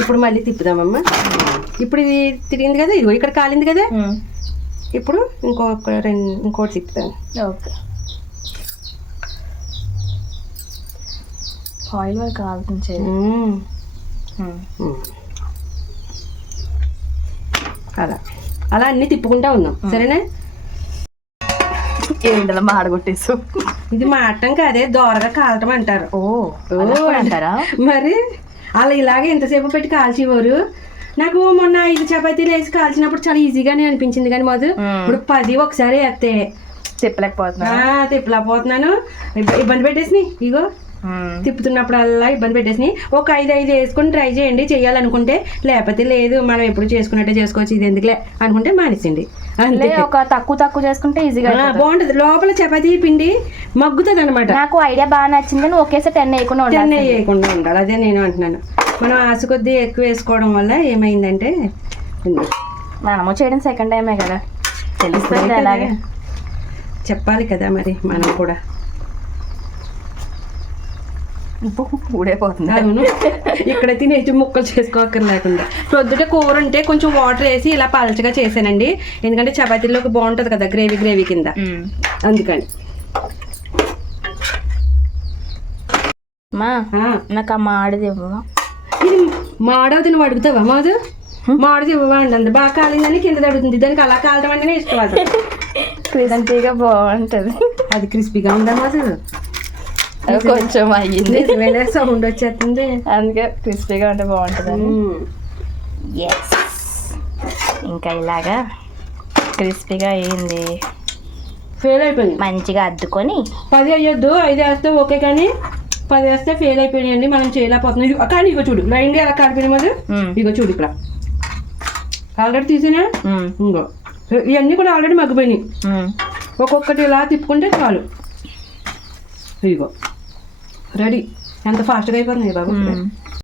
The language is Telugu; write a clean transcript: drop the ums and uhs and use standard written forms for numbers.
ఇప్పుడు మళ్ళీ తిప్పుదామమ్మా. ఇప్పుడు ఇది తిరిగింది కదా, ఇదిగో ఇక్కడ కాలింది కదా. ఇప్పుడు ఇంకోటి తిప్పుతాను. ఓకే. ఆయిల్ వరకు కావాల్సింది. అలా అలా అన్ని తిప్పుకుంటా ఉన్నాం. సరేనా? ఏంటలా మాడగొట్టేసు. ఇది మాడటం కాదే, దోరగా కాలటం అంటారు. అంటారా? మరి అలా ఇలాగే ఎంతసేపు పెట్టి కాల్చేవారు. నాకు మొన్న 5 చపాతీలు వేసి కాల్చినప్పుడు చాలా ఈజీగానే అనిపించింది, కానీ మధు ఇప్పుడు 10 ఒకసారి వేస్తే తిప్పలేకపోతున్నాను. ఇబ్బంది పెట్టేసినాయి. ఇగో తిప్పుతున్నప్పుడల్లా ఇబ్బంది పెట్టేసినాయి. ఒక 5 వేసుకొని ట్రై చేయండి చేయాలనుకుంటే. లేకపోతే లేదు, మనం ఎప్పుడు చేసుకున్నట్టే చేసుకోవచ్చు, ఇది ఎందుకులే అనుకుంటే మానేసింది. అంతే. ఒక తక్కువ చేసుకుంటే ఈజీగా బాగుంటది. లోపల చపాతీ పిండి మగ్గుతుంది అనమాట. నాకు ఐడియా బాగా నచ్చింది. నువ్వు ఒకేసారి 10 వేయకుండా ఉండాలి. అదే నేను అంటున్నాను. మనం ఆశ కొద్దీ ఎక్కువ వేసుకోవడం వల్ల ఏమైందంటే, మనము చేయడం సెకండ్ టైమే కదా, తెలుస్తుంది. అలాగే చెప్పాలి కదా మరి మనం కూడా. ఊడైపోతుంది. అవును. ఇక్కడైతే నేను ముక్కలు చేసుకోవక్కర్ లేకుండా ప్రొద్దుట కూర ఉంటే కొంచెం వాటర్ వేసి ఇలా పలచగా చేశానండి. ఎందుకంటే చపాతీలోకి బాగుంటుంది కదా గ్రేవీ కింద, అందుకని. నాకు ఆ మాడిది ఇవ్వవా? ఇది మాడవుది, నువ్వు అడుగుతావా? మాదు మాడిది ఇవ్వవా అండి. అంత బాగా కాలిందని కింద అడుగుతుంది. దానికి అలా కాలడం అంటేనే ఇష్టం. అది క్రిస్పీగా బాగుంటుంది. అది క్రిస్పీగా ఉందా మాదు? కొంచెం అయ్యింది, సౌండ్ వచ్చేస్తుంది. అందుకే క్రిస్పీగా ఉంటే బాగుంటుంది. ఎస్, ఇంకా ఇలాగా క్రిస్పీగా అయ్యింది. ఫెయిల్ అయిపోయింది. మంచిగా అద్దుకొని 10 అయ్యొద్దు, 5 వేస్తే ఓకే, కానీ 10 వేస్తే ఫెయిల్ అయిపోయినాయండి. మనం చేయలేకపోతున్నాం. కానీ ఇగో చూడు, లైన్ గా ఎలా కాలిపోయినాయి మధు. ఇగో చూడు, ఇక్కడ ఆల్రెడీ తీసినా. ఇంకో ఇవన్నీ కూడా ఆల్రెడీ మగ్గిపోయినాయి. ఒక్కొక్కటి ఇలా తిప్పుకుంటే చాలు. ఇగో రెడీ. ఎంత ఫాస్ట్గా అయిపోతుంది బాబు.